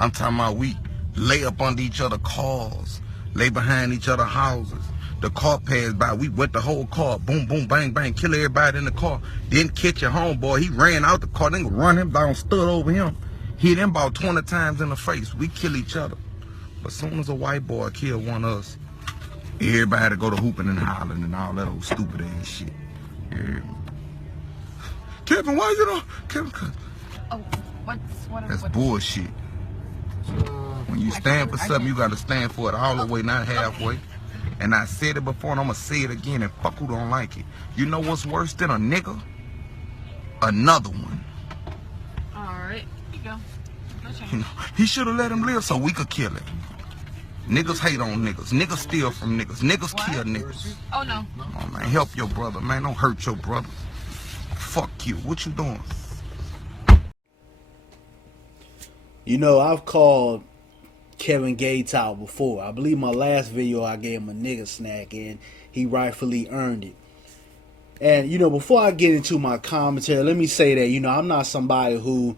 I'm talking about we lay up under each other's cars, lay behind each other's houses. The car passed by, we went the whole car, boom, boom, bang, bang, kill everybody in the car. Didn't catch your homeboy, he ran out the car, then run him down, stood over him. Hit him about 20 times in the face. We kill each other. But soon as a white boy kill one of us, everybody go to hooping and hollering and all that old stupid ass shit. Yeah. Kevin, why you don't? Kevin, oh, what? That's bullshit. When you stand for something, you gotta stand for it all the way, not halfway. And I said it before, and I'm gonna say it again, and fuck who don't like it. You know what's worse than a nigga? Another one. All right, here you go. You know, he should have let him live so we could kill him. Niggas hate on niggas. Niggas steal from niggas. Niggas kill niggas. Oh no. Come on, man, help your brother, man. Don't hurt your brother. Fuck you. What you doing? You know, I've called Kevin Gates out before. I believe my last video I gave him a nigga snack and he rightfully earned it. And, you know, before I get into my commentary, let me say that, you know, I'm not somebody who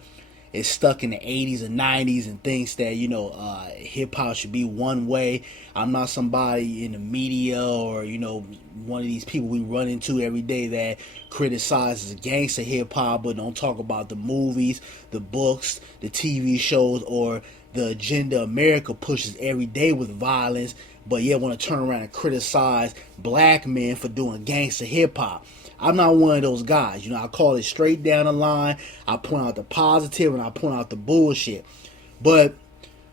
is stuck in the 80s and 90s and thinks that, you know, hip-hop should be one way. I'm not somebody in the media or, you know, one of these people we run into every day that criticizes gangster hip-hop but don't talk about the movies, the books, the TV shows, or the agenda America pushes every day with violence, but yet want to turn around and criticize black men for doing gangster hip-hop. I'm not one of those guys. You know, I call it straight down the line. I point out the positive and I point out the bullshit. But,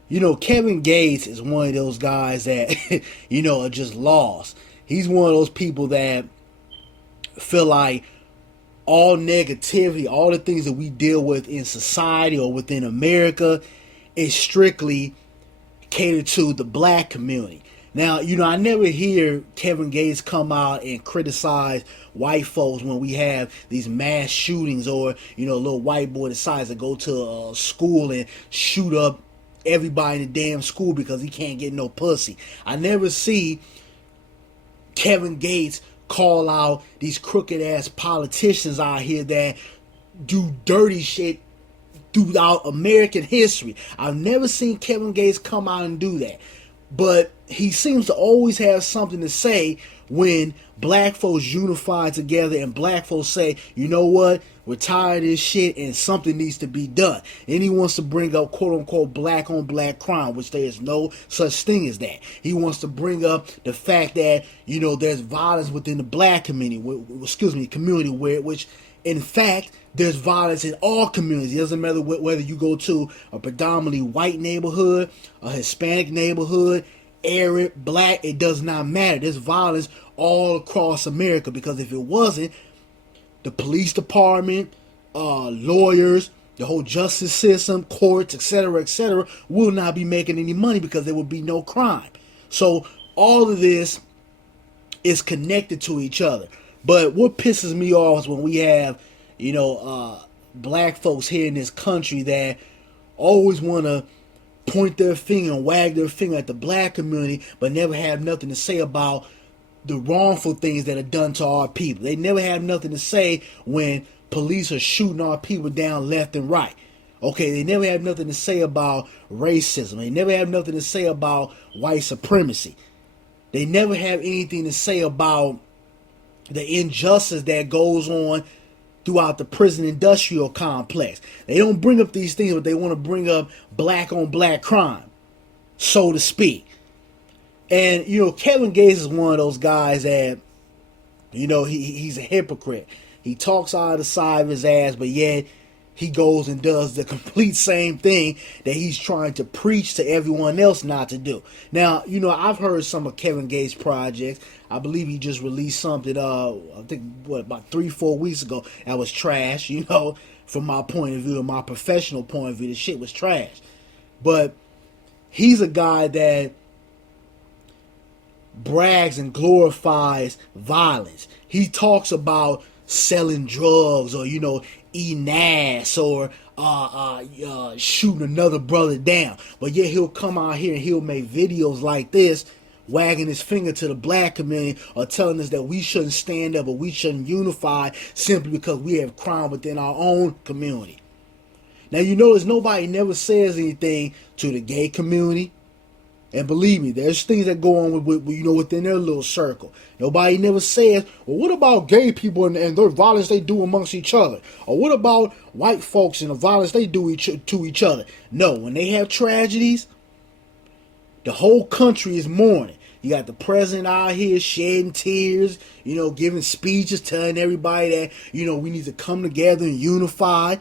you know, Kevin Gates is one of those guys that, you know, are just lost. He's one of those people that feel like all negativity, all the things that we deal with in society or within America is strictly catered to the black community. Now, you know, I never hear Kevin Gates come out and criticize white folks when we have these mass shootings or, you know, a little white boy decides to go to a school and shoot up everybody in the damn school because he can't get no pussy. I never see Kevin Gates call out these crooked ass politicians out here that do dirty shit throughout American history. I've never seen Kevin Gates come out and do that. But he seems to always have something to say when black folks unify together and black folks say, you know what, we're tired of this shit and something needs to be done. And he wants to bring up quote unquote black on black crime, which there is no such thing as that. He wants to bring up the fact that, you know, there's violence within the black community, community which in fact, there's violence in all communities. It doesn't matter whether you go to a predominantly white neighborhood, a Hispanic neighborhood, Arab, black, it does not matter. There's violence all across America because if it wasn't, the police department, lawyers, the whole justice system, courts, etc., will not be making any money because there would be no crime. So all of this is connected to each other. But what pisses me off is when we have, you know, black folks here in this country that always want to point their finger and wag their finger at the black community, but never have nothing to say about the wrongful things that are done to our people. They never have nothing to say when police are shooting our people down left and right. Okay, they never have nothing to say about racism. They never have nothing to say about white supremacy. They never have anything to say about the injustice that goes on throughout the prison industrial complex. They don't bring up these things, but they want to bring up black on black crime, so to speak. And, you know, Kevin Gates is one of those guys that, you know, he's a hypocrite. He talks out of the side of his ass, but yet he goes and does the complete same thing that he's trying to preach to everyone else not to do. Now, you know, I've heard some of Kevin Gates' projects. I believe he just released something, I think, about 3-4 weeks ago that was trash, you know, from my point of view, and my professional point of view, the shit was trash. But he's a guy that brags and glorifies violence. He talks about selling drugs or, you know, eating ass or shooting another brother down. But yet he'll come out here and he'll make videos like this, wagging his finger to the black community or telling us that we shouldn't stand up or we shouldn't unify simply because we have crime within our own community. Now, you notice nobody never says anything to the gay community. And believe me, there's things that go on within their little circle. Nobody never says, well, what about gay people and the violence they do amongst each other? Or what about white folks and the violence they do to each other? No, when they have tragedies, the whole country is mourning. You got the president out here shedding tears, giving speeches, telling everybody that, we need to come together and unify.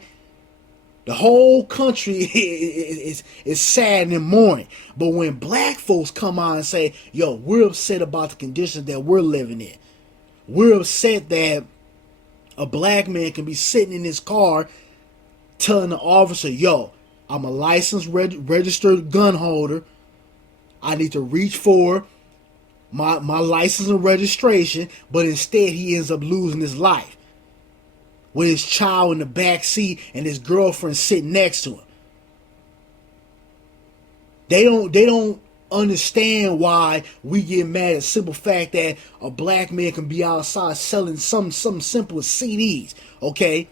The whole country is sad and mourning. But when black folks come out and say, yo, we're upset about the conditions that we're living in. We're upset that a black man can be sitting in his car telling the officer, yo, I'm a licensed registered gun holder. I need to reach for my license and registration. But instead he ends up losing his life with his child in the back seat and his girlfriend sitting next to him. They don't understand why we get mad at the simple fact that a black man can be outside selling some simple CDs, okay?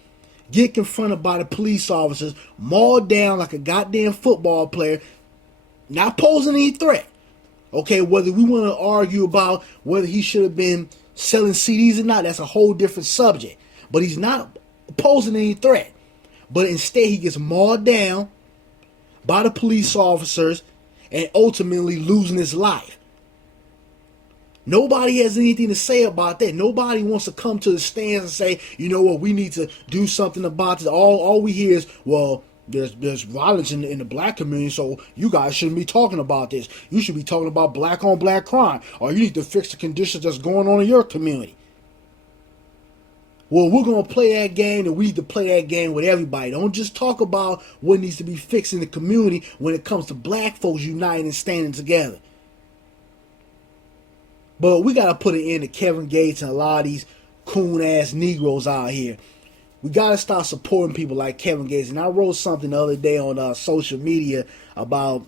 Get confronted by the police officers, mauled down like a goddamn football player, not posing any threat. Okay, whether we want to argue about whether he should have been selling CDs or not, that's a whole different subject. But he's not posing any threat. But instead he gets mauled down by the police officers and ultimately losing his life. Nobody has anything to say about that. Nobody wants to come to the stands and say, you know what, we need to do something about this. All we hear is, well, there's violence in the black community, so you guys shouldn't be talking about this. You should be talking about black on black crime, or you need to fix the conditions that's going on in your community. Well, we're going to play that game, and we need to play that game with everybody. Don't just talk about what needs to be fixed in the community when it comes to black folks uniting and standing together. But we got to put an end to Kevin Gates and a lot of these coon-ass Negroes out here. We got to start supporting people like Kevin Gates. And I wrote something the other day on social media about,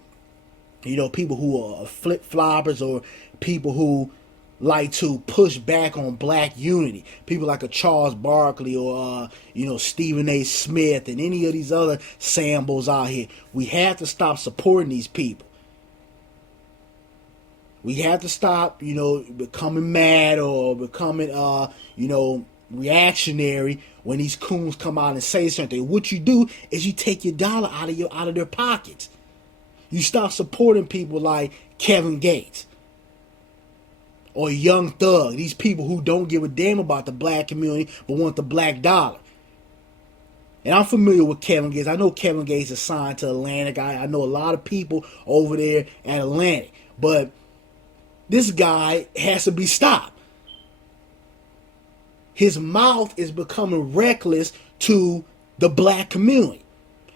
people who are flip-floppers or people who like to push back on black unity. People like a Charles Barkley or, Stephen A. Smith and any of these other Sambos out here. We have to stop supporting these people. We have to stop, becoming mad or becoming, reactionary when these coons come out and say something. What you do is you take your dollar out of their pockets. You stop supporting people like Kevin Gates or Young Thug, these people who don't give a damn about the black community but want the black dollar. And I'm familiar with Kevin Gates. I know Kevin Gates is signed to Atlantic. I know a lot of people over there at Atlantic. But this guy has to be stopped. His mouth is becoming reckless to the black community.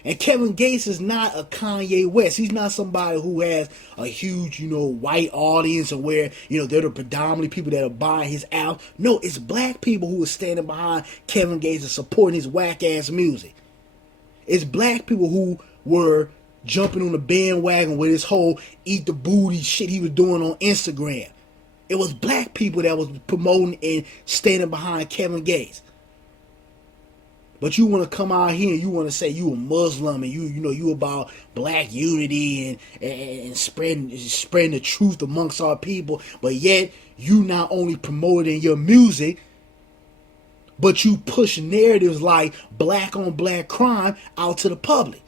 And Kevin Gates is not a Kanye West. He's not somebody who has a huge, white audience and where, they're the predominantly people that are buying his album. No, it's black people who are standing behind Kevin Gates and supporting his whack-ass music. It's black people who were jumping on the bandwagon with his whole eat the booty shit he was doing on Instagram. It was black people that was promoting and standing behind Kevin Gates. But you want to come out here and you want to say you a Muslim and you about black unity and spreading the truth amongst our people, but yet you not only promoting your music, but you push narratives like black on black crime out to the public.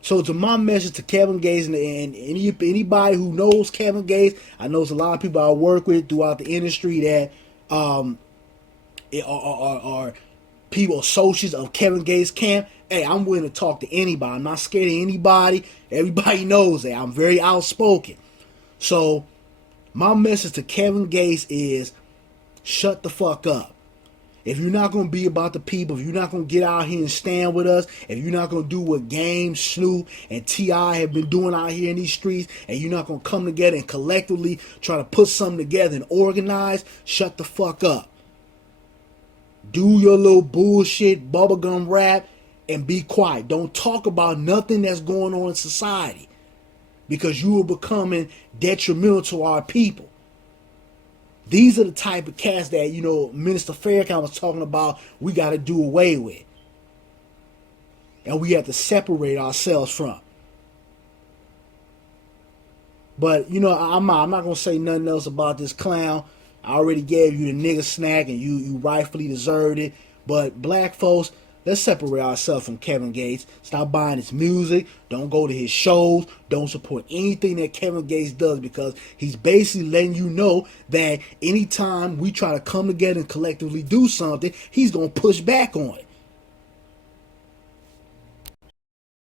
So to my message to Kevin Gates and anybody who knows Kevin Gates, I know there's a lot of people I work with throughout the industry that are people, associates of Kevin Gates' camp. Hey, I'm willing to talk to anybody. I'm not scared of anybody. Everybody knows that. I'm very outspoken. So my message to Kevin Gates is shut the fuck up. If you're not going to be about the people, if you're not going to get out here and stand with us, if you're not going to do what Game, Snoop, and T.I. have been doing out here in these streets, and you're not going to come together and collectively try to put something together and organize, shut the fuck up. Do your little bullshit bubblegum rap and be quiet. Don't talk about nothing that's going on in society because you are becoming detrimental to our people. These are the type of cats that, Minister Farrakhan was talking about we got to do away with. and we have to separate ourselves from. But, you know, I'm not going to say nothing else about this clown. I already gave you the nigga snack, and you rightfully deserved it. But black folks, let's separate ourselves from Kevin Gates. Stop buying his music. Don't go to his shows. Don't support anything that Kevin Gates does, because he's basically letting you know that anytime we try to come together and collectively do something, he's going to push back on it.